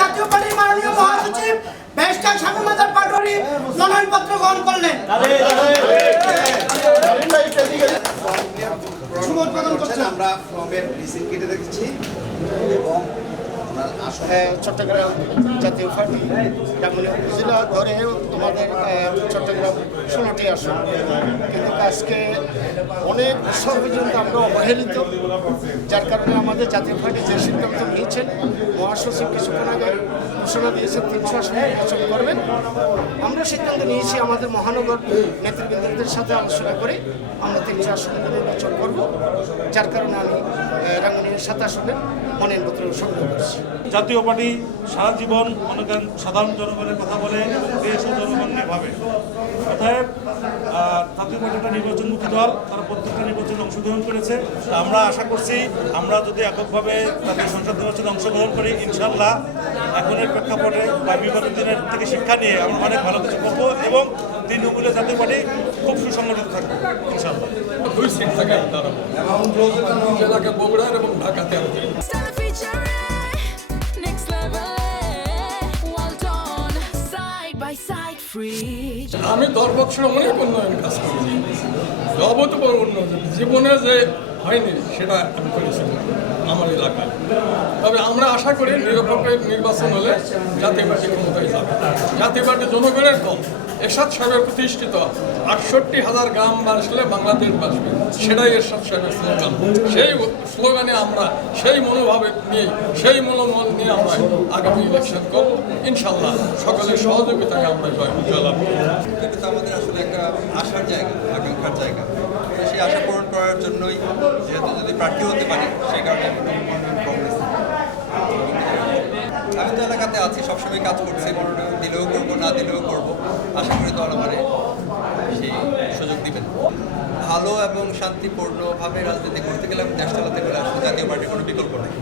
জাতীয় পার্টির মাননীয় মহাসচিব ব্যারিস্টার শামীম আজাদ পাটোয়ারি মনোনয়নপত্র গ্রহণ করলেন। আমরা ফর্মের রিসিপ্ট কেটে রেখেছি এবং চট্টগ্রাম জাতীয় পার্টি ডাঙ্গুনিয়া উপজেলা ধরে আমাদের চট্টগ্রাম 16টি আসন, কিন্তু আজকে অনেক পর্যন্ত আমরা অবহেলিত, যার কারণে আমাদের জাতীয় পার্টি যে সিদ্ধান্ত নিয়েছেন, মহাসচিব কিছুক্ষণ আগে ঘোষণা দিয়েছেন 300 আসন নির্বাচন করবেন। আমরা সিদ্ধান্ত নিয়েছি আমাদের মহানগর নেতৃবৃন্দদের সাথে আলোচনা করে আমরা 300 আসন নির্বাচন করব, যার কারণে আমি রাঙ্গুনিয়ার 7 আসনে মনোনয়নপত্র সংগ্রহ করছি। জাতীয় পার্টি সারা জীবন মনে করেন সাধারণ জনগণের কথা বলে এবং দেশ ও জনগণ নিয়ে ভাবে। অতএব জাতীয় পার্টি একটা নির্বাচনমুখী দল, তারা প্রত্যেকটা নির্বাচনে অংশগ্রহণ করেছে। আমরা আশা করছি আমরা যদি এককভাবে জাতীয় সংসদ নির্বাচনে অংশগ্রহণ করি, ইনশাল্লাহ এখনের প্রেক্ষাপটে বা বিগত দিনের থেকে শিক্ষা নিয়ে আমরা অনেক ভালো কিছু করবো এবং তৃণমূলের জাতীয় পার্টি খুব সুসংগঠিত থাকবে ইনশাল্লাহ। 2 সিট থাকে জেলাকে বগুড়ার এবং ঢাকাতে আমি 10 বছর অনেক উন্নয়ন কাজ করেছি, অভূতপূর্ব উন্নয়ন জীবনে যে হয়নি সেটা আমি করেছি আমার এলাকায়। তবে আমরা আশা করি নিরপেক্ষ নির্বাচন হলে জাতীয় পার্টি ক্ষমতায় যাবে। জাতীয় পার্টি জনগণের দল, এরশাদ সাহেবের প্রতিষ্ঠিত 68,000 গ্রাম বাসলে বাংলাদেশ বাসবে, সেটাই এরশাদ সাহেবের স্লোগান। সেই স্লোগানে আমরা সেই মনোভাবে নিয়ে সেই মনোবল নিয়ে আমরা আগামী ইলেকশন করব ইনশাল্লাহ। সকলের সহযোগিতায় আমরা জয়লাভ করব। এটা তো আমাদের আসলে একটা আশার জায়গা, আকাঙ্ক্ষার জায়গা। সেই আশা পূরণ করার জন্যই যেহেতু যদি প্রার্থী হতে পারি, সেই কারণে আমি তো এলাকাতে আছি, সবসময় কাজ করছি, মনোনয়ন দিলেও করবো, না দিলেও করবো। আশা করি দল আমারে সেই সুযোগ দিবেন। ভালো এবং শান্তিপূর্ণভাবে রাজনীতি করতে গেলে, দেশ চালাতে গেলে আসলে জাতীয় পার্টির কোনো বিকল্প নেই।